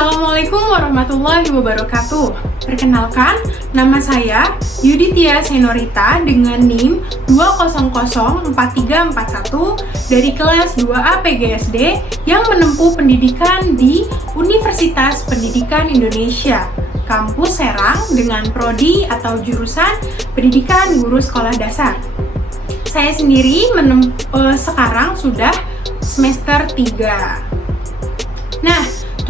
Assalamualaikum warahmatullahi wabarakatuh. Perkenalkan, nama saya Yuditya Senorita dengan NIM 2004341 dari kelas 2A PGSD yang menempuh pendidikan di Universitas Pendidikan Indonesia, Kampus Serang dengan prodi atau jurusan Pendidikan Guru Sekolah Dasar. Saya sendiri sekarang sudah semester 3. Nah,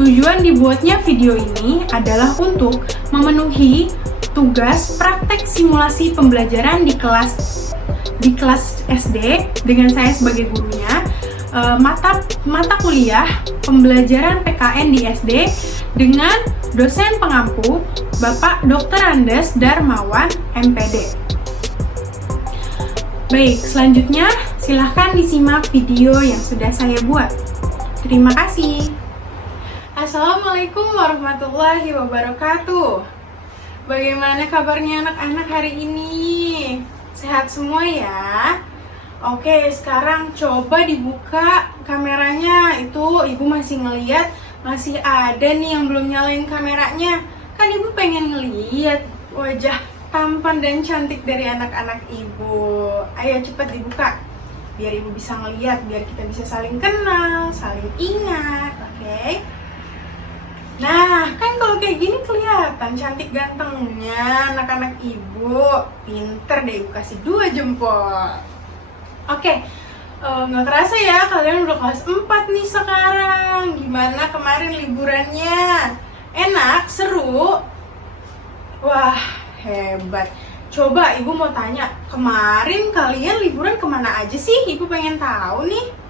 tujuan dibuatnya video ini adalah untuk memenuhi tugas praktek simulasi pembelajaran di kelas SD dengan saya sebagai gurunya, mata kuliah pembelajaran PKN di SD dengan dosen pengampu Bapak Dr. Andes Darmawan MPD. Baik, selanjutnya silahkan disimak video yang sudah saya buat. Terima kasih. Assalamualaikum warahmatullahi wabarakatuh. Bagaimana kabarnya anak-anak hari ini? Sehat semua ya? Oke, sekarang coba dibuka kameranya. Itu ibu masih ngeliat, masih ada nih yang belum nyalain kameranya. Kan ibu pengen ngeliat wajah tampan dan cantik dari anak-anak ibu. Ayo cepat dibuka, biar ibu bisa ngeliat, biar kita bisa saling kenal, saling ingat. Oke? Nah, kan kalau kayak gini kelihatan cantik gantengnya anak-anak ibu. Pinter deh, ibu kasih 2 jempol. Oke, nggak kerasa ya kalian udah kelas 4 nih sekarang. Gimana kemarin liburannya? Enak? Seru? Wah, hebat. Coba ibu mau tanya, kemarin kalian liburan kemana aja sih? Ibu pengen tahu nih.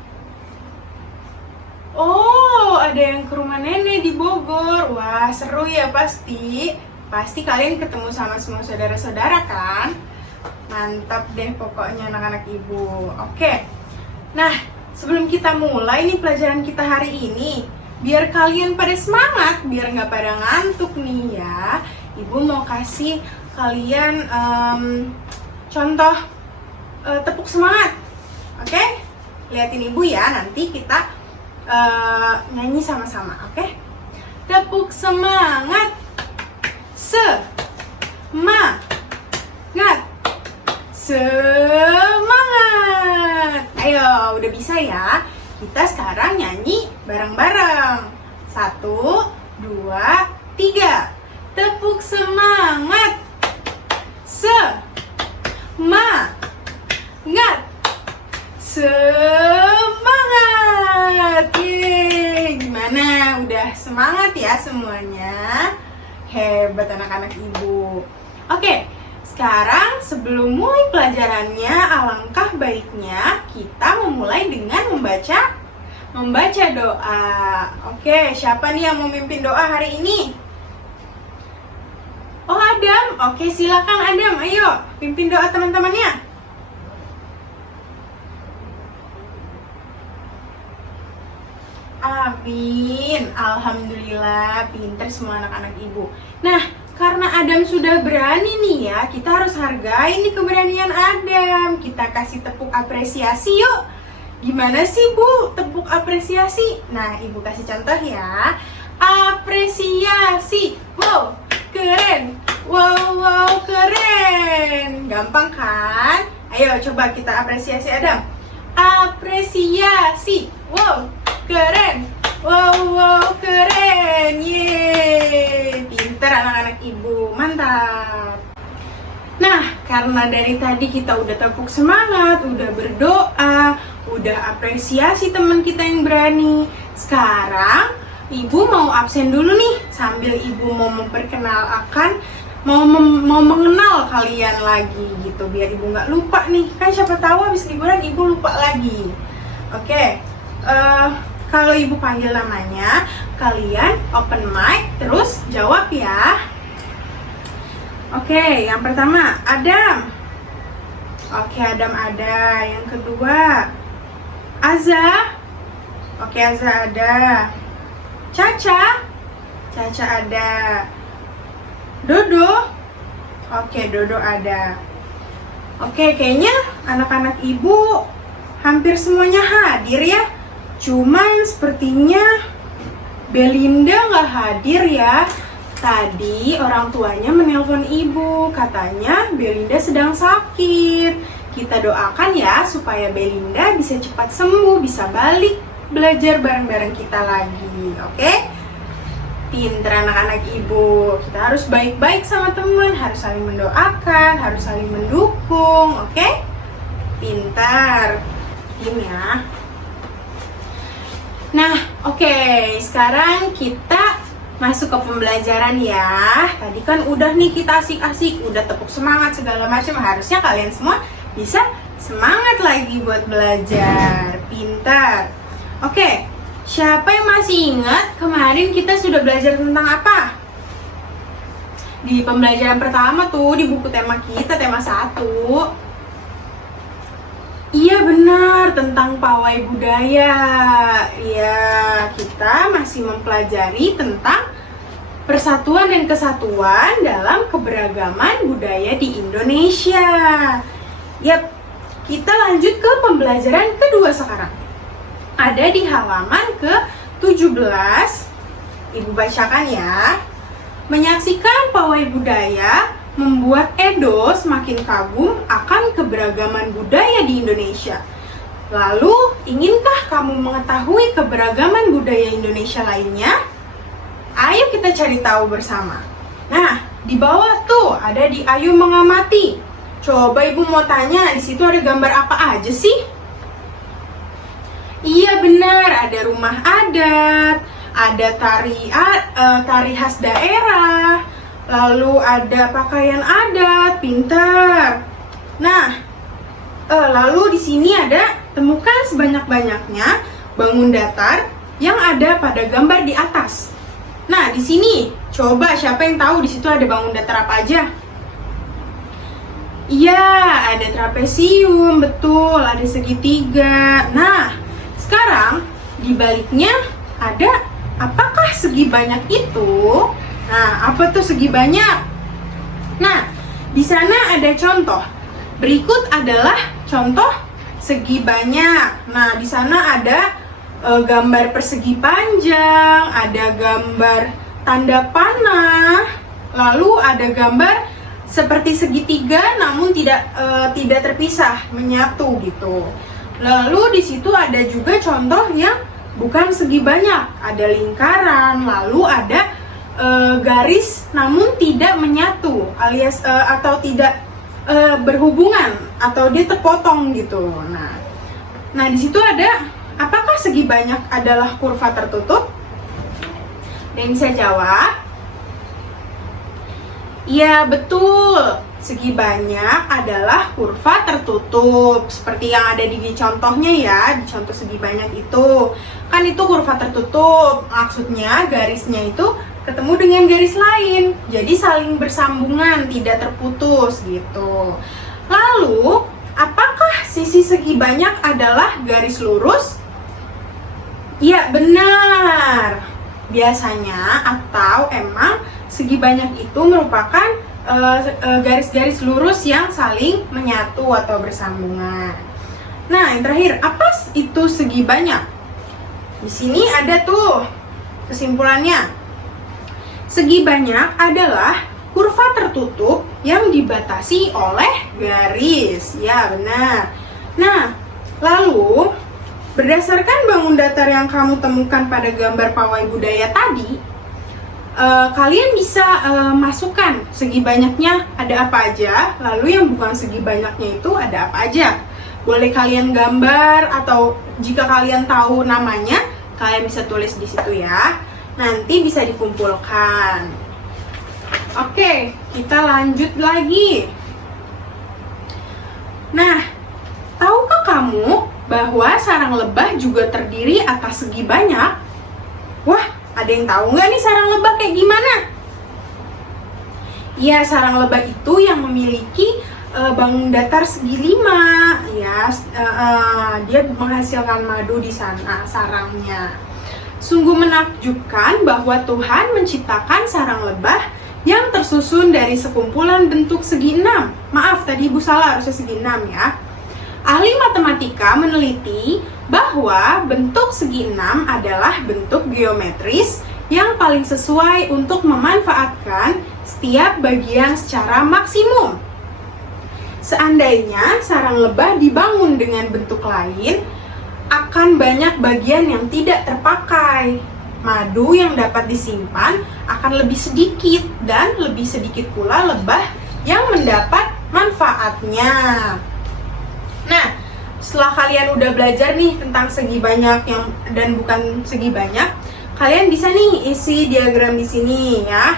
Oh, ada yang ke rumah nenek di Bogor. Wah, seru ya pasti. Pasti kalian ketemu sama semua saudara-saudara kan? Mantap deh pokoknya anak-anak ibu. Oke. Nah, sebelum kita mulai nih pelajaran kita hari ini, biar kalian pada semangat, biar nggak pada ngantuk nih ya, ibu mau kasih kalian contoh tepuk semangat. Oke? Liatin ibu ya, nanti kita nyanyi sama-sama, oke? Tepuk semangat, semangat. Ayo, udah bisa ya? Kita sekarang nyanyi bareng-bareng. 1, 2, 3. Tepuk semangat, semangat, semangat. Yeay, gimana? Udah semangat ya semuanya? Hebat anak-anak ibu. Oke, sekarang sebelum mulai pelajarannya, alangkah baiknya kita memulai dengan membaca doa. Oke, siapa nih yang mau mimpin doa hari ini? Oh, Adam. Oke, silakan Adam. Ayo, pimpin doa teman-temannya. Amin. Alhamdulillah, pinter semua anak-anak ibu. Nah, karena Adam sudah berani nih ya, kita harus hargai nih keberanian Adam. Kita kasih tepuk apresiasi yuk. Gimana sih Bu tepuk apresiasi? Nah, ibu kasih contoh ya. Apresiasi. Wow, keren. Wow, keren. Gampang kan? Ayo coba kita apresiasi Adam. Apresiasi. Wow, keren. Wow, keren. Yeay, pinter anak-anak ibu, mantap. Nah, karena dari tadi kita udah tepuk semangat, udah berdoa, udah apresiasi teman kita yang berani. Sekarang ibu mau absen dulu nih, sambil ibu mau memperkenalkan, mau mengenal kalian lagi gitu, biar ibu nggak lupa nih. Kan siapa tahu habis liburan ibu lupa lagi. Oke, kalau ibu panggil namanya, kalian open mic terus jawab ya. Oke, yang pertama Adam. Oke, Adam ada. Yang kedua Azza. Oke, Azza ada. Caca ada. Dodo. Oke, Dodo ada. Oke, kayaknya anak-anak ibu hampir semuanya hadir ya. Cuman sepertinya Belinda nggak hadir ya. Tadi orang tuanya menelpon ibu, katanya Belinda sedang sakit. Kita doakan ya supaya Belinda bisa cepat sembuh, bisa balik belajar bareng-bareng kita lagi, oke? Pinter anak-anak ibu, kita harus baik-baik sama teman, harus saling mendoakan, harus saling mendukung, oke? Pintar, ini ya. Nah, oke, sekarang kita masuk ke pembelajaran ya. Tadi kan udah nih kita asik-asik, udah tepuk semangat segala macam. Harusnya kalian semua bisa semangat lagi buat belajar. Pintar. Oke, siapa yang masih ingat kemarin kita sudah belajar tentang apa? Di pembelajaran pertama tuh, di buku tema kita, tema 1. Iya benar, tentang pawai budaya. Iya, kita masih mempelajari tentang persatuan dan kesatuan dalam keberagaman budaya di Indonesia. Yap, kita lanjut ke pembelajaran kedua sekarang. Ada di halaman ke-17. Ibu bacakan ya. Menyaksikan pawai budaya membuat Edo semakin kagum akan keberagaman budaya di Indonesia. Lalu, inginkah kamu mengetahui keberagaman budaya Indonesia lainnya? Ayo kita cari tahu bersama. Nah, di bawah tuh ada di Ayo Mengamati. Coba ibu mau tanya, di situ ada gambar apa aja sih? Iya benar, ada rumah adat, ada tari khas daerah, lalu ada pakaian adat. Pintar. Nah, lalu di sini ada temukan sebanyak-banyaknya bangun datar yang ada pada gambar di atas. Nah, di sini coba siapa yang tahu di situ ada bangun datar apa aja? Iya, ada trapesium, betul, ada segitiga. Nah, sekarang di baliknya ada apakah segi banyak itu? Nah, apa tuh segi banyak? Nah, di sana ada contoh. Berikut adalah contoh segi banyak. Nah, di sana ada gambar persegi panjang, ada gambar tanda panah, lalu ada gambar seperti segitiga namun tidak terpisah, menyatu gitu. Lalu di situ ada juga contoh yang bukan segi banyak, ada lingkaran, lalu ada garis namun tidak menyatu, alias atau tidak berhubungan atau dia terpotong gitu. Nah di situ ada apakah segi banyak adalah kurva tertutup? Ada yang bisa jawab? Iya betul, segi banyak adalah kurva tertutup seperti yang ada di contohnya ya, di contoh segi banyak itu kan itu kurva tertutup, maksudnya garisnya itu ketemu dengan garis lain, jadi saling bersambungan, tidak terputus gitu. Lalu apakah sisi segi banyak adalah garis lurus? Iya benar, biasanya atau emang segi banyak itu merupakan garis-garis lurus yang saling menyatu atau bersambungan. Nah, yang terakhir, apa itu segi banyak? Di sini ada tuh kesimpulannya. Segi banyak adalah kurva tertutup yang dibatasi oleh garis. Ya, benar. Nah, lalu berdasarkan bangun datar yang kamu temukan pada gambar pawai budaya tadi, kalian bisa masukkan segi banyaknya ada apa aja, lalu yang bukan segi banyaknya itu ada apa aja. Boleh kalian gambar atau jika kalian tahu namanya, kalian bisa tulis di situ ya. Nanti bisa dikumpulkan. Oke, kita lanjut lagi. Nah, tahukah kamu bahwa sarang lebah juga terdiri atas segi banyak? Wah, ada yang tahu nggak nih sarang lebah kayak gimana? Ya, sarang lebah itu yang memiliki bangun datar segi 5 ya, dia menghasilkan madu di sana sarangnya. Sungguh menakjubkan bahwa Tuhan menciptakan sarang lebah yang tersusun dari sekumpulan bentuk segi 6. Maaf, tadi ibu salah, harusnya segi 6 ya. Ahli matematika meneliti bahwa bentuk segi enam adalah bentuk geometris yang paling sesuai untuk memanfaatkan setiap bagian secara maksimum. Seandainya sarang lebah dibangun dengan bentuk lain, akan banyak bagian yang tidak terpakai. Madu yang dapat disimpan akan lebih sedikit dan lebih sedikit pula lebah yang mendapat manfaatnya. Nah, setelah kalian udah belajar nih tentang segi banyak dan bukan segi banyak, kalian bisa nih isi diagram di sini ya.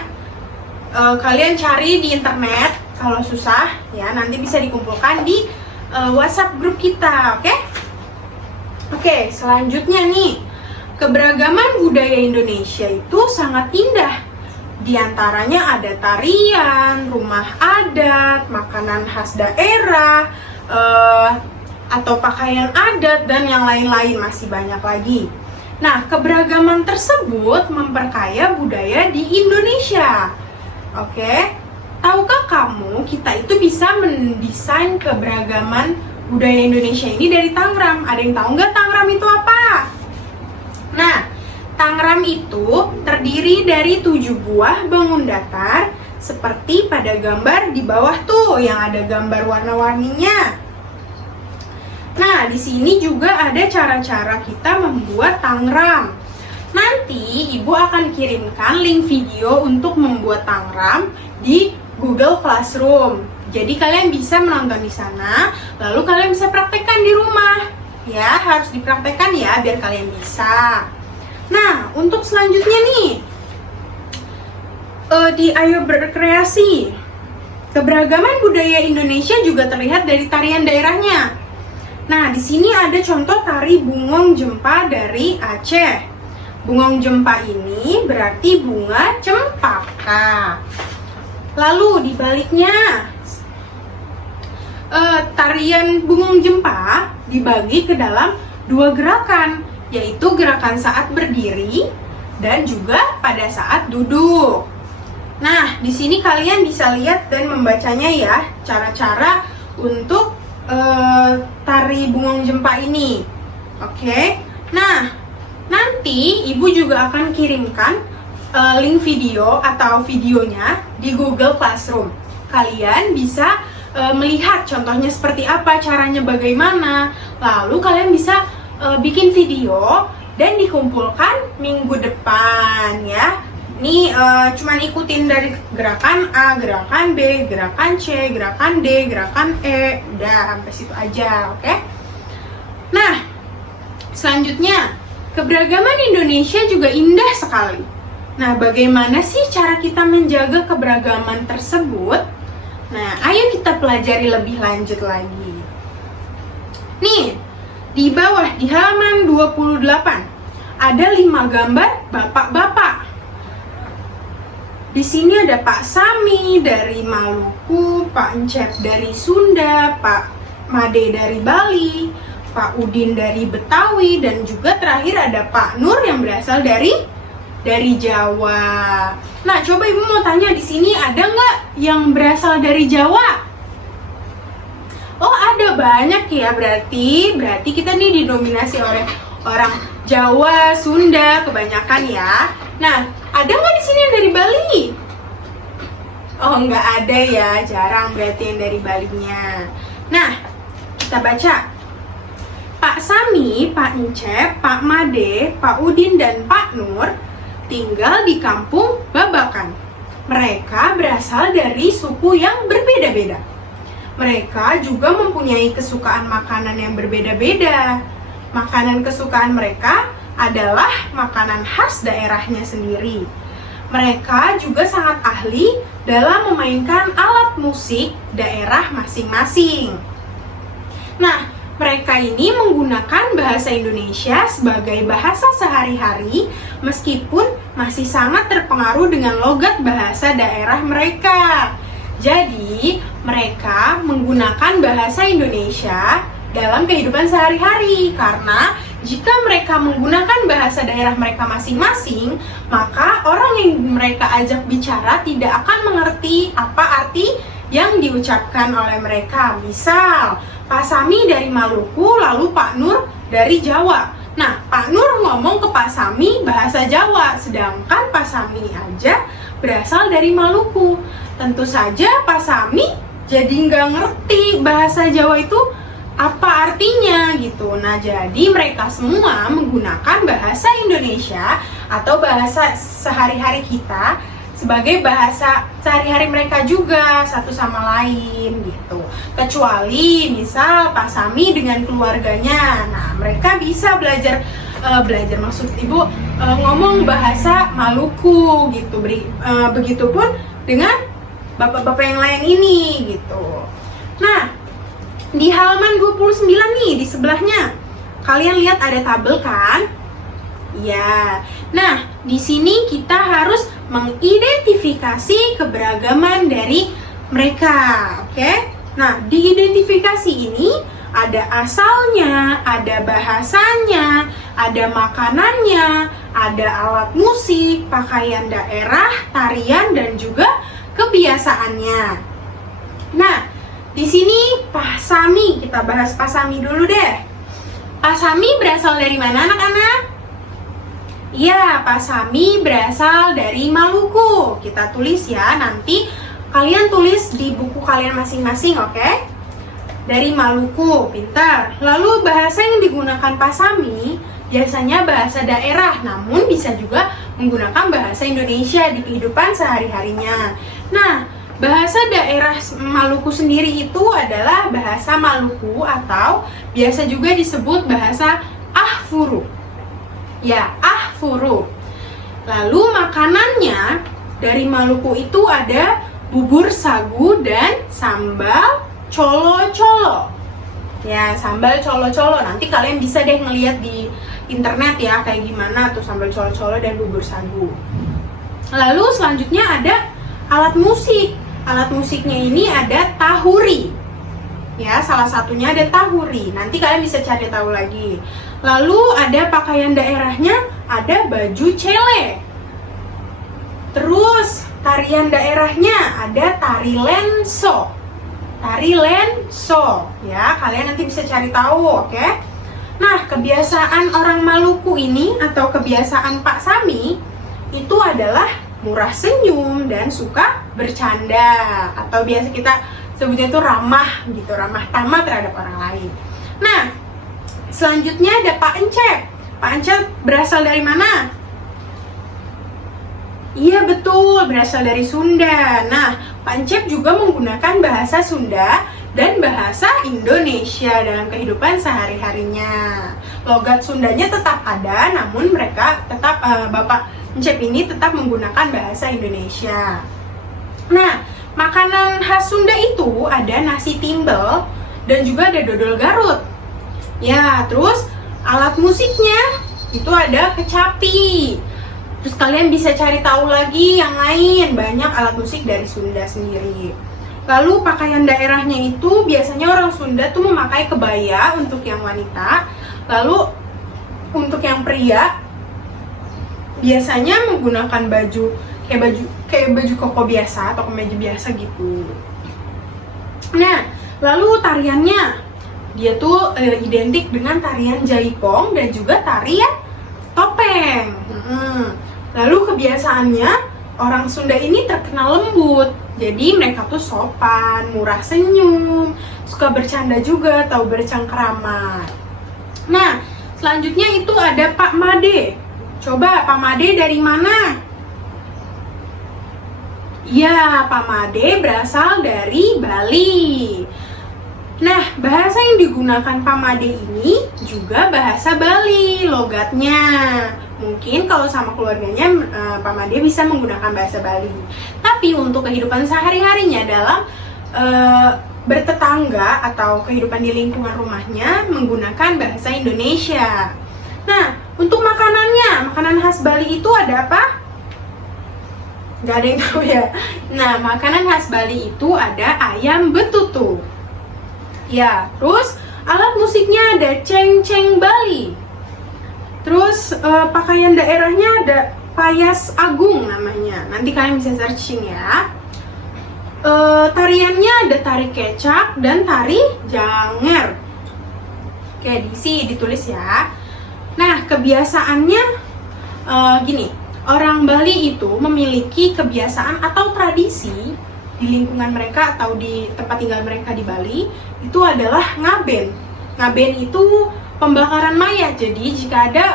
Kalian cari di internet, kalau susah ya nanti bisa dikumpulkan di WhatsApp grup kita, oke? Oke, selanjutnya nih, keberagaman budaya Indonesia itu sangat indah. Di antaranya ada tarian, rumah adat, makanan khas daerah, atau pakaian adat, dan yang lain-lain masih banyak lagi. Nah, keberagaman tersebut memperkaya budaya di Indonesia. Oke, tahukah kamu kita itu bisa mendesain keberagaman budaya Indonesia ini dari Tangram? Ada yang tahu nggak Tangram itu apa? Nah, Tangram itu terdiri dari 7 buah bangun datar seperti pada gambar di bawah tuh yang ada gambar warna-warninya. Nah, di sini juga ada cara-cara kita membuat Tangram. Nanti Ibu akan kirimkan link video untuk membuat Tangram di Google Classroom. Jadi kalian bisa menonton di sana, lalu kalian bisa praktekkan di rumah. Ya, harus dipraktekkan ya biar kalian bisa. Nah, untuk selanjutnya nih, di Ayo Berkreasi, keberagaman budaya Indonesia juga terlihat dari tarian daerahnya. Nah, di sini ada contoh tari Bungong Jempa dari Aceh. Bungong Jempa ini berarti bunga cempaka. Lalu di baliknya, tarian Bungong Jempa dibagi ke dalam 2 gerakan, yaitu gerakan saat berdiri dan juga pada saat duduk. Nah, di sini kalian bisa lihat dan membacanya ya, cara-cara untuk tari Bungong Jempa ini. Oke. Nah, nanti Ibu juga akan kirimkan link video atau videonya di Google Classroom. Kalian bisa melihat contohnya seperti apa, caranya bagaimana. Lalu kalian bisa bikin video dan dikumpulkan minggu depan ya. Ini cuman ikutin dari gerakan A, gerakan B, gerakan C, gerakan D, gerakan E. Udah sampai situ aja, oke? Nah, selanjutnya, keberagaman Indonesia juga indah sekali. Nah, bagaimana sih cara kita menjaga keberagaman tersebut? Nah, ayo kita pelajari lebih lanjut lagi. Nih, di bawah di halaman 28 ada 5 gambar bapak-bapak. Di sini ada Pak Sami dari Maluku, Pak Encep dari Sunda, Pak Made dari Bali, Pak Udin dari Betawi, dan juga terakhir ada Pak Nur yang berasal dari Jawa. Nah, coba Ibu mau tanya, di sini ada nggak yang berasal dari Jawa? Oh, ada banyak ya, berarti kita nih didominasi oleh orang Jawa, Sunda kebanyakan ya. Nah, ada nggak di sini yang dari Bali? Oh, nggak ada ya, jarang berarti yang dari Balinya. Nah, kita baca. Pak Sami, Pak Encep, Pak Made, Pak Udin, dan Pak Nur tinggal di kampung Babakan. Mereka berasal dari suku yang berbeda-beda. Mereka juga mempunyai kesukaan makanan yang berbeda-beda. Makanan kesukaan mereka adalah makanan khas daerahnya sendiri. Mereka juga sangat ahli dalam memainkan alat musik daerah masing-masing. Nah, mereka ini menggunakan bahasa Indonesia sebagai bahasa sehari-hari meskipun masih sangat terpengaruh dengan logat bahasa daerah mereka. Jadi, mereka menggunakan bahasa Indonesia dalam kehidupan sehari-hari karena jika mereka menggunakan bahasa daerah mereka masing-masing, maka orang yang mereka ajak bicara tidak akan mengerti apa arti yang diucapkan oleh mereka. Misal, Pak Sami dari Maluku, lalu Pak Nur dari Jawa. Nah, Pak Nur ngomong ke Pak Sami bahasa Jawa, sedangkan Pak Sami aja berasal dari Maluku. Tentu saja Pak Sami jadi nggak ngerti bahasa Jawa itu apa artinya gitu. Nah, jadi mereka semua menggunakan bahasa Indonesia atau bahasa sehari-hari kita sebagai bahasa sehari-hari mereka juga satu sama lain gitu. Kecuali misal Pak Sami dengan keluarganya, nah mereka bisa belajar maksud ibu ngomong bahasa Maluku gitu. Begitupun dengan bapak-bapak yang lain ini gitu. Nah, di halaman 29 nih, di sebelahnya kalian lihat ada tabel kan? Ya. Nah, di sini kita harus mengidentifikasi keberagaman dari mereka, oke? Nah, di identifikasi ini ada asalnya, ada bahasanya, ada makanannya, ada alat musik, pakaian daerah, tarian, dan juga kebiasaannya. Nah, di sini Pak Sami, kita bahas Pak Sami dulu deh. Pak Sami berasal dari mana anak-anak? Iya, Pak Sami berasal dari Maluku. Kita tulis ya, nanti kalian tulis di buku kalian masing-masing, oke? Dari Maluku, pintar. Lalu bahasa yang digunakan Pak Sami biasanya bahasa daerah, namun bisa juga menggunakan bahasa Indonesia di kehidupan sehari-harinya. Nah, bahasa daerah Maluku sendiri itu adalah bahasa Maluku atau biasa juga disebut bahasa Ahfuru. Ya, Ahfuru. Lalu makanannya dari Maluku itu ada bubur sagu dan sambal colo-colo. Ya, sambal colo-colo. Nanti kalian bisa deh ngeliat di internet ya kayak gimana tuh sambal colo-colo dan bubur sagu. Lalu selanjutnya ada alat musik. Alat musiknya ini ada tahuri. Ya, salah satunya ada tahuri. Nanti kalian bisa cari tahu lagi. Lalu ada pakaian daerahnya, ada baju cele. Terus tarian daerahnya ada tari lenso. Tari lenso, ya kalian nanti bisa cari tahu, oke? Nah, kebiasaan orang Maluku ini atau kebiasaan Pak Sami itu adalah murah senyum dan suka bercanda atau biasa kita sebutnya itu ramah gitu, ramah tamah terhadap orang lain. Nah, selanjutnya ada Pak Encep. Pak Encep berasal dari mana? Iya betul, berasal dari Sunda. Nah, Pak Encep juga menggunakan bahasa Sunda dan bahasa Indonesia dalam kehidupan sehari-harinya. Logat Sundanya tetap ada, namun mereka tetap, Bapak Encep ini tetap menggunakan bahasa Indonesia. Nah, makanan khas Sunda itu ada nasi timbel dan juga ada dodol Garut. Ya, terus alat musiknya itu ada kecapi. Terus kalian bisa cari tahu lagi yang lain, banyak alat musik dari Sunda sendiri. Lalu pakaian daerahnya itu biasanya orang Sunda tuh memakai kebaya untuk yang wanita. Lalu untuk yang pria biasanya menggunakan baju kayak baju koko biasa atau kemeja biasa gitu. Nah, lalu tariannya dia tuh identik dengan tarian jaipong dan juga tarian topeng. Lalu kebiasaannya orang Sunda ini terkenal lembut. Jadi mereka tuh sopan, murah senyum, suka bercanda juga, tahu bercengkrama. Nah, selanjutnya itu ada Pak Made. Coba Pak Made dari mana? Ya, Pak Made berasal dari Bali. Nah, bahasa yang digunakan Pak Made ini juga bahasa Bali, logatnya. Mungkin kalau sama keluarganya Pak Made bisa menggunakan bahasa Bali. Tapi untuk kehidupan sehari-harinya dalam bertetangga atau kehidupan di lingkungan rumahnya menggunakan bahasa Indonesia. Nah, untuk makanannya, makanan khas Bali itu ada apa? Gak ada yang tahu ya. Nah, makanan khas Bali itu ada ayam betutu. Ya, terus alat musiknya ada ceng-ceng Bali. Terus pakaian daerahnya ada payas agung namanya. Nanti kalian bisa searching ya. Tariannya ada tari kecak dan tari janger. Oke, ditulis ya. Nah, kebiasaannya gini, orang Bali itu memiliki kebiasaan atau tradisi di lingkungan mereka atau di tempat tinggal mereka di Bali itu adalah ngaben. Ngaben itu pembakaran mayat. Jadi jika ada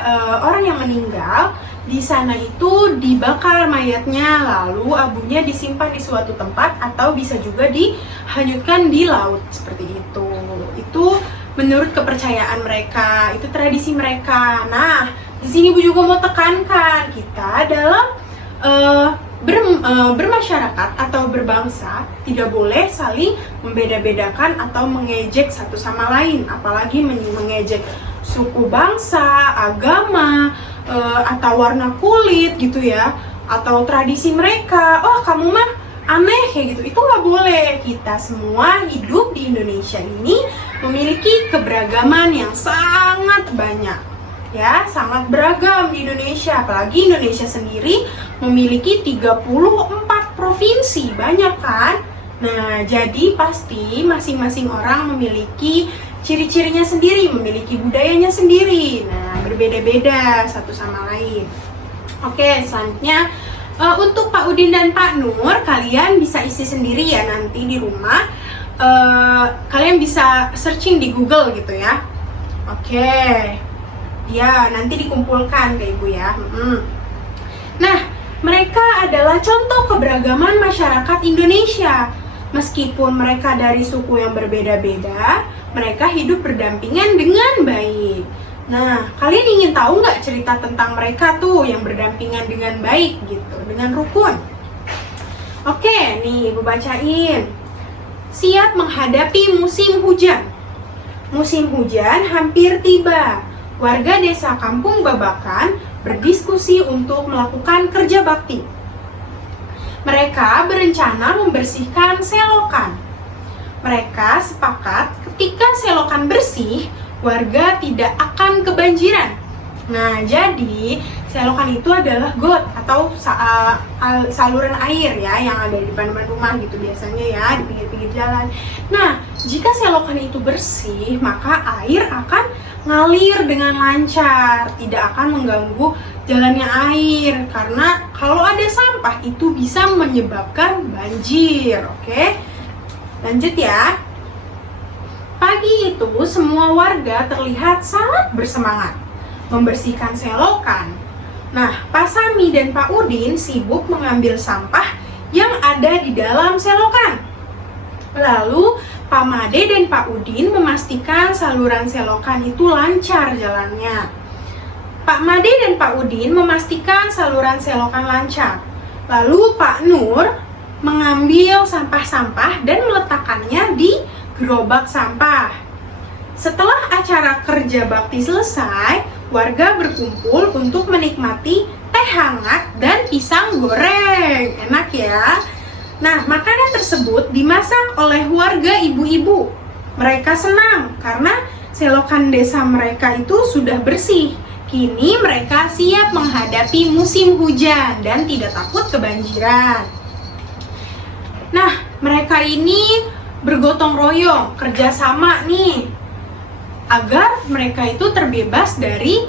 orang yang meninggal, di sana itu dibakar mayatnya, lalu abunya disimpan di suatu tempat atau bisa juga dihanyutkan di laut seperti itu. Itu menurut kepercayaan mereka, itu tradisi mereka. Nah, di sini Bu juga mau tekankan, kita dalam bermasyarakat atau berbangsa tidak boleh saling membeda-bedakan atau mengejek satu sama lain, apalagi mengejek suku, bangsa, agama, atau warna kulit gitu ya, atau tradisi mereka. Oh, kamu mah aneh kayak gitu, itu nggak boleh. Kita semua hidup di Indonesia ini memiliki keberagaman yang sangat banyak ya, sangat beragam di Indonesia. Apalagi Indonesia sendiri memiliki 34 provinsi, banyak kan. Nah, jadi pasti masing-masing orang memiliki ciri-cirinya sendiri, memiliki budayanya sendiri. Nah, berbeda-beda satu sama lain. Oke, selanjutnya untuk Pak Udin dan Pak Nur, kalian bisa isi sendiri ya nanti di rumah. Kalian bisa searching di Google gitu ya. Oke, ya nanti dikumpulkan ke Ibu ya. Nah, mereka adalah contoh keberagaman masyarakat Indonesia. Meskipun mereka dari suku yang berbeda-beda, mereka hidup berdampingan dengan baik. Nah, kalian ingin tahu nggak cerita tentang mereka tuh yang berdampingan dengan baik gitu, dengan rukun? Oke, nih Ibu bacain. Siap menghadapi musim hujan. Musim hujan hampir tiba. Warga desa Kampung Babakan berdiskusi untuk melakukan kerja bakti. Mereka berencana membersihkan selokan. Mereka sepakat ketika selokan bersih, warga tidak akan kebanjiran. Nah, jadi selokan itu adalah got atau saluran air ya yang ada di depan rumah gitu biasanya ya, di pinggir-pinggir jalan. Nah, jika selokan itu bersih, maka air akan ngalir dengan lancar, tidak akan mengganggu jalannya air, karena kalau ada sampah itu bisa menyebabkan banjir. Oke, lanjut ya. Pagi itu semua warga terlihat sangat bersemangat membersihkan selokan. Nah, Pak Sami dan Pak Udin sibuk mengambil sampah yang ada di dalam selokan. Lalu Pak Made dan Pak Udin memastikan saluran selokan itu lancar jalannya. Pak Made dan Pak Udin memastikan saluran selokan lancar. Lalu Pak Nur mengambil sampah-sampah dan meletakkannya di gerobak sampah. Setelah acara kerja bakti selesai, warga berkumpul untuk menikmati teh hangat dan pisang goreng. Enak ya. Nah, makanan tersebut dimasak oleh warga ibu-ibu. Mereka senang karena selokan desa mereka itu sudah bersih. Kini mereka siap menghadapi musim hujan dan tidak takut kebanjiran. Nah, mereka ini bergotong royong, kerjasama nih, agar mereka itu terbebas dari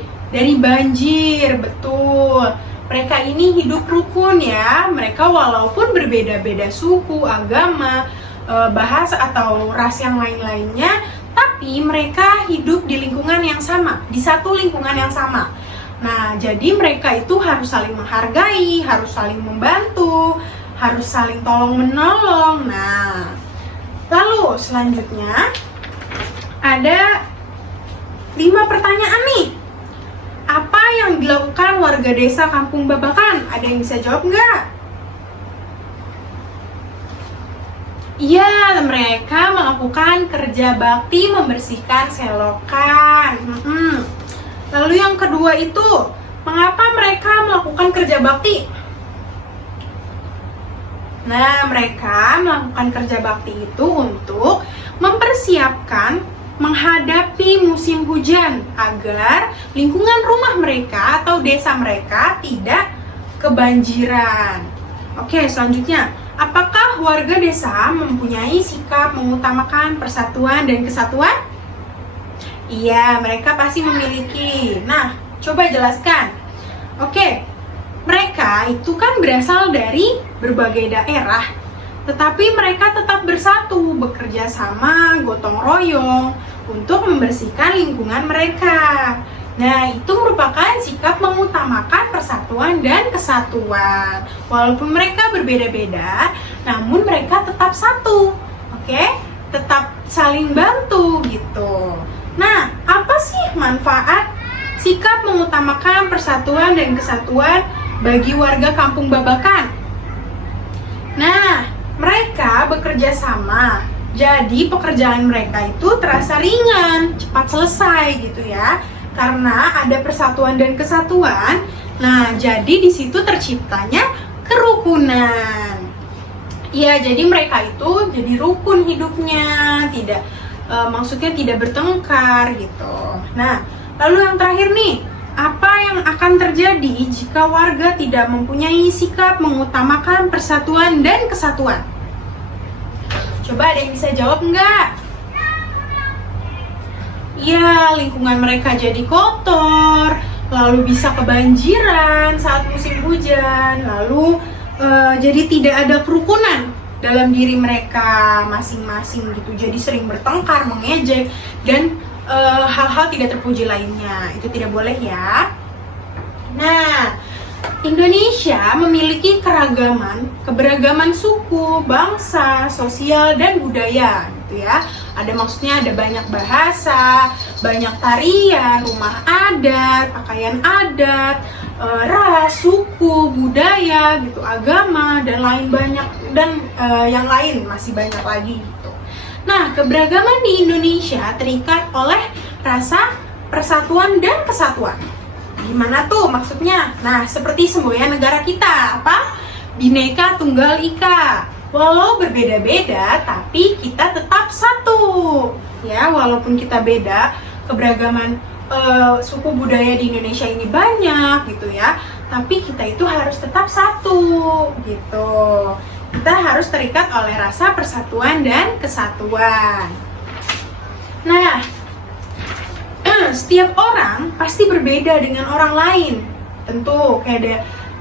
banjir. Betul. Mereka ini hidup rukun ya. Mereka walaupun berbeda-beda suku, agama, bahasa atau ras yang lain-lainnya, tapi mereka hidup di lingkungan yang sama, di satu lingkungan yang sama. Nah, jadi mereka itu harus saling menghargai, harus saling membantu, harus saling tolong-menolong. Nah, lalu selanjutnya ada 5 pertanyaan nih. Apa yang dilakukan warga desa Kampung Babakan? Ada yang bisa jawab nggak? Iya, mereka melakukan kerja bakti membersihkan selokan. Lalu yang kedua itu, mengapa mereka melakukan kerja bakti? Nah, mereka melakukan kerja bakti itu untuk mempersiapkan menghadapi musim hujan agar lingkungan rumah mereka atau desa mereka tidak kebanjiran. Oke, selanjutnya, Apakah warga desa mempunyai sikap mengutamakan persatuan dan kesatuan? Iya, mereka pasti memiliki. Nah, coba jelaskan. Oke, mereka itu kan berasal dari berbagai daerah, tetapi mereka tetap bersatu, bekerja sama, gotong royong untuk membersihkan lingkungan mereka. Nah, itu merupakan sikap mengutamakan persatuan dan kesatuan. Walaupun mereka berbeda-beda, namun mereka tetap satu. Oke? Tetap saling bantu gitu. Nah, apa sih manfaat sikap mengutamakan persatuan dan kesatuan bagi warga Kampung Babakan? Nah, mereka bekerja sama. Jadi pekerjaan mereka itu terasa ringan, cepat selesai gitu ya. Karena ada persatuan dan kesatuan, nah jadi di situ terciptanya kerukunan. Ya, jadi mereka itu jadi rukun hidupnya, maksudnya tidak bertengkar gitu. Nah, lalu yang terakhir nih, apa yang akan terjadi jika warga tidak mempunyai sikap mengutamakan persatuan dan kesatuan? Coba ada yang bisa jawab nggak? Ya, lingkungan mereka jadi kotor, lalu bisa kebanjiran saat musim hujan, lalu jadi tidak ada kerukunan dalam diri mereka masing-masing gitu. Jadi sering bertengkar, mengejek, dan hal-hal tidak terpuji lainnya. Itu tidak boleh ya. Nah, Indonesia memiliki keberagaman suku, bangsa, sosial, dan budaya gitu ya. Maksudnya ada banyak bahasa, banyak tarian, rumah adat, pakaian adat, ras, suku, budaya gitu, agama dan lain banyak yang lain masih banyak lagi gitu. Nah, keberagaman di Indonesia terikat oleh rasa persatuan dan kesatuan. Gimana tuh maksudnya? Nah, seperti semboyan negara kita, apa? Bhinneka Tunggal Ika. Walau berbeda-beda, tapi kita tetap satu. Ya, walaupun kita beda, keberagaman suku budaya di Indonesia ini banyak gitu ya. Tapi kita itu harus tetap satu gitu. Kita harus terikat oleh rasa persatuan dan kesatuan. Nah, setiap orang pasti berbeda dengan orang lain. Tentu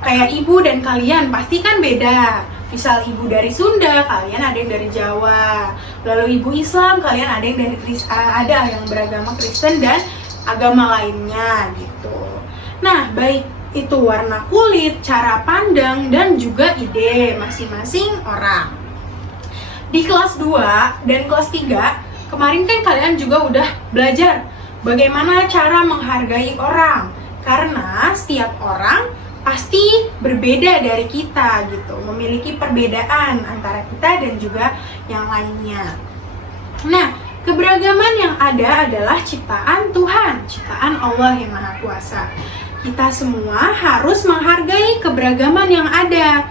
kayak ibu dan kalian pasti kan beda. Misal ibu dari Sunda, kalian ada yang dari Jawa. Lalu ibu Islam, kalian ada yang yang beragama Kristen dan agama lainnya gitu. Nah, baik itu warna kulit, cara pandang, dan juga ide masing-masing orang. Di kelas 2 dan kelas 3, kemarin kan kalian juga udah belajar bagaimana cara menghargai orang. Karena setiap orang pasti berbeda dari kita gitu, memiliki perbedaan antara kita dan juga yang lainnya. Nah, keberagaman yang ada adalah ciptaan Tuhan, ciptaan Allah yang Maha Kuasa. Kita semua harus menghargai keberagaman yang ada.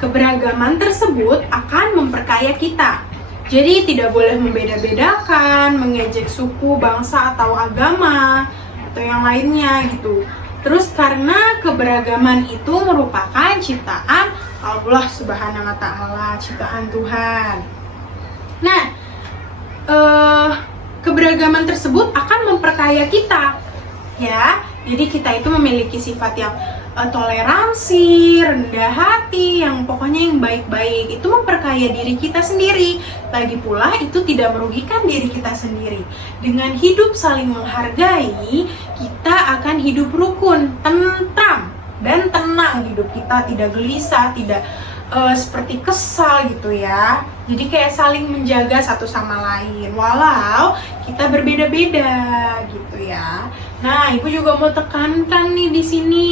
Keberagaman tersebut akan memperkaya kita. Jadi tidak boleh membeda-bedakan, mengejek suku, bangsa, atau agama, atau yang lainnya gitu. Terus karena keberagaman itu merupakan ciptaan Allah Subhanahu wa Ta'ala, ciptaan Tuhan. Nah, keberagaman tersebut akan memperkaya kita, ya. Jadi kita itu memiliki sifat yang toleransi, rendah hati, yang pokoknya yang baik-baik. Itu memperkaya diri kita sendiri. Lagi pula itu tidak merugikan diri kita sendiri. Dengan hidup saling menghargai, kita akan hidup rukun, tentram, dan tenang. Hidup kita tidak gelisah, tidak seperti kesal gitu ya. Jadi kayak saling menjaga satu sama lain walau kita berbeda-beda gitu ya. Nah, ibu juga mau tekankan nih di sini,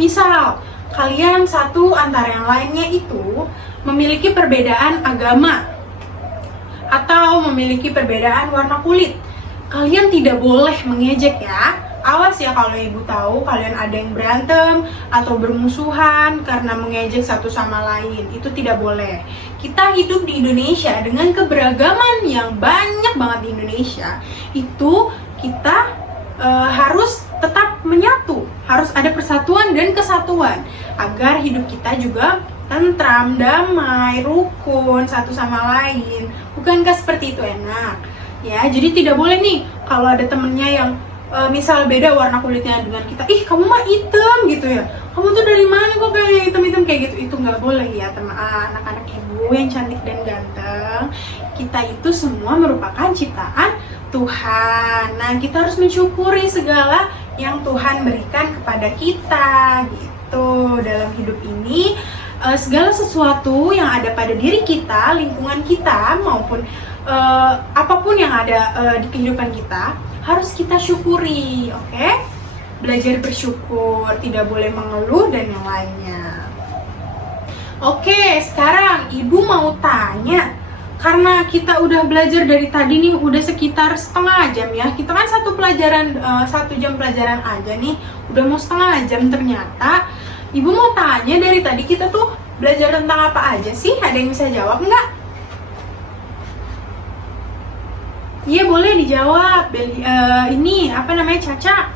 misal kalian satu antara yang lainnya itu memiliki perbedaan agama atau memiliki perbedaan warna kulit, kalian tidak boleh mengejek ya. Awas ya kalau ibu tahu kalian ada yang berantem atau bermusuhan karena mengejek satu sama lain. Itu tidak boleh. Kita hidup di Indonesia dengan keberagaman yang banyak banget di Indonesia. Itu kita harus tetap menyatu. Harus ada persatuan dan kesatuan agar hidup kita juga tentram, damai, rukun satu sama lain. Bukankah seperti itu enak? Ya, jadi tidak boleh nih kalau ada temennya yang misal beda warna kulitnya dengan kita, ih kamu mah hitam gitu ya, kamu tuh dari mana kok kayak hitam-hitam kayak gitu. Itu nggak boleh ya teman anak-anak ibu yang cantik dan ganteng. Kita itu semua merupakan ciptaan Tuhan. Nah, kita harus mensyukuri segala yang Tuhan berikan kepada kita gitu dalam hidup ini. Segala sesuatu yang ada pada diri kita, lingkungan kita, maupun apapun yang ada di kehidupan kita harus kita syukuri, oke? Belajar bersyukur, tidak boleh mengeluh dan yang lainnya. Oke, sekarang ibu mau tanya, karena kita udah belajar dari tadi nih, udah sekitar setengah jam ya. Kita kan satu jam pelajaran aja nih, udah mau setengah jam ternyata. Ibu mau tanya, dari tadi kita tuh belajar tentang apa aja sih? Ada yang bisa jawab nggak? Iya, boleh dijawab. Ini apa namanya, Caca?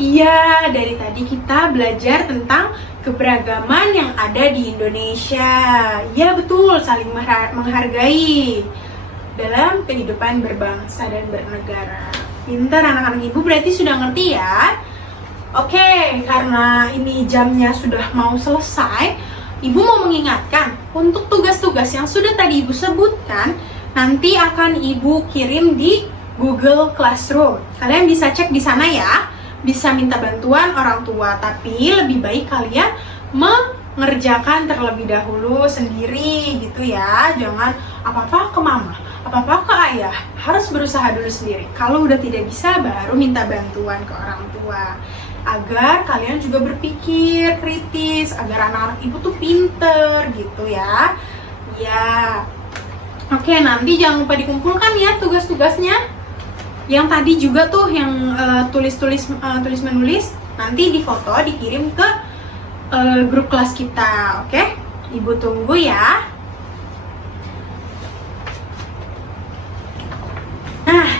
Iya, dari tadi kita belajar tentang keberagaman yang ada di Indonesia. Iya betul, saling menghargai dalam kehidupan berbangsa dan bernegara. Pintar anak-anak ibu, berarti sudah ngerti ya. Oke, karena ini jamnya sudah mau selesai, ibu mau mengingatkan untuk tugas-tugas yang sudah tadi ibu sebutkan nanti akan ibu kirim di Google Classroom. Kalian bisa cek di sana ya, bisa minta bantuan orang tua, tapi lebih baik kalian mengerjakan terlebih dahulu sendiri gitu ya. Jangan apa-apa ke mama, apa-apa ke ayah, harus berusaha dulu sendiri. Kalau udah tidak bisa, baru minta bantuan ke orang tua. Agar kalian juga berpikir kritis, agar anak-anak ibu tuh pinter gitu ya. Ya, oke, nanti jangan lupa dikumpulkan ya tugas-tugasnya. Yang tadi juga tuh yang tulis menulis, nanti difoto, dikirim ke grup kelas kita, oke? Ibu tunggu ya. Nah,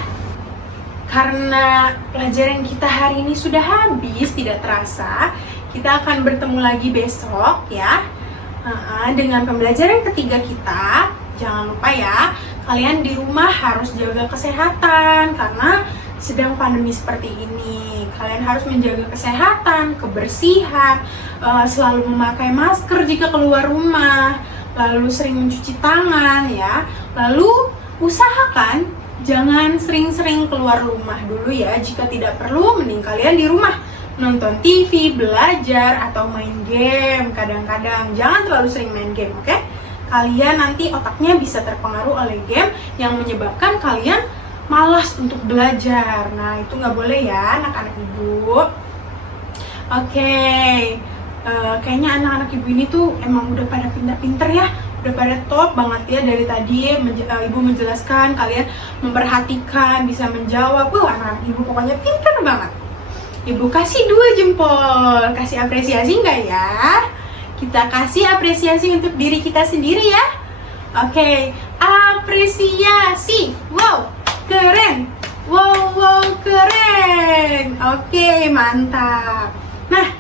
karena pelajaran kita hari ini sudah habis, tidak terasa, kita akan bertemu lagi besok ya, dengan pembelajaran ketiga kita. Jangan lupa ya, kalian di rumah harus jaga kesehatan karena sedang pandemi seperti ini. Kalian harus menjaga kesehatan, kebersihan, selalu memakai masker jika keluar rumah, lalu sering mencuci tangan ya. Lalu usahakan jangan sering-sering keluar rumah dulu ya. Jika tidak perlu, mending kalian di rumah nonton TV, belajar, atau main game. Kadang-kadang jangan terlalu sering main game, oke? Kalian nanti otaknya bisa terpengaruh oleh game yang menyebabkan kalian malas untuk belajar. Nah, itu nggak boleh ya anak-anak ibu. Oke, kayaknya anak-anak ibu ini tuh emang udah pada pinter-pinter ya, udah pada top banget ya. Dari tadi ibu menjelaskan, kalian memperhatikan, bisa menjawab. Anak-anak ibu pokoknya pinter banget. Ibu kasih 2 jempol, kasih apresiasi nggak ya? Kita kasih apresiasi untuk diri kita sendiri ya. Oke, apresiasi. Wow, keren. Wow, keren. Oke, mantap. Nah,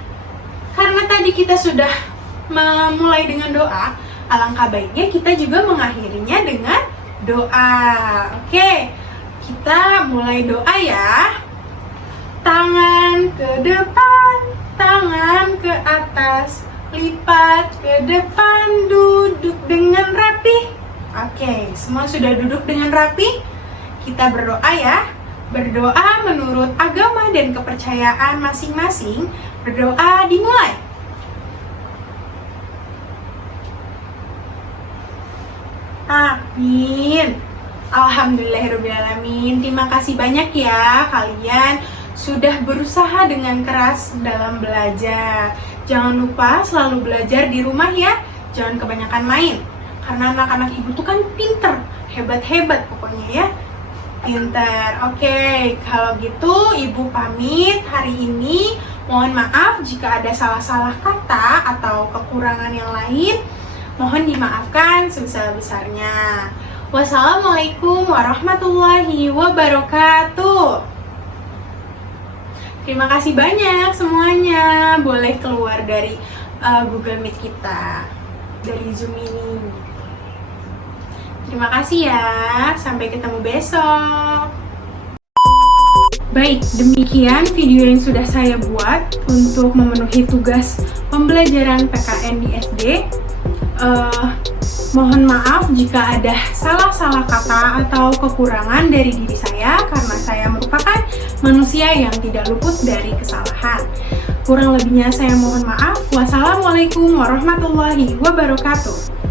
karena tadi kita sudah memulai dengan doa, alangkah baiknya kita juga mengakhirinya dengan doa. Oke, kita mulai doa ya. Tangan ke depan, tangan ke atas, lipat ke depan, duduk dengan rapi. Oke, semua sudah duduk dengan rapi? Kita berdoa ya. Berdoa menurut agama dan kepercayaan masing-masing. Berdoa dimulai. Amin. Alhamdulillahirrahmanirrahim. Terima kasih banyak ya kalian sudah berusaha dengan keras dalam belajar. Jangan lupa selalu belajar di rumah ya. Jangan kebanyakan main. Karena anak-anak ibu tuh kan pinter, hebat-hebat pokoknya ya. Pinter. Oke, kalau gitu ibu pamit hari ini. Mohon maaf jika ada salah-salah kata atau kekurangan yang lain. Mohon dimaafkan sebesar-besarnya. Wassalamualaikum warahmatullahi wabarakatuh. Terima kasih banyak semuanya. Boleh keluar dari Google Meet kita dari Zoom ini. Terima kasih ya, sampai ketemu besok. Baik, demikian video yang sudah saya buat untuk memenuhi tugas pembelajaran PKN di SD. Mohon maaf jika ada salah-salah kata atau kekurangan dari diri saya, karena saya merupakan manusia yang tidak luput dari kesalahan. Kurang lebihnya saya mohon maaf. Wassalamualaikum warahmatullahi wabarakatuh.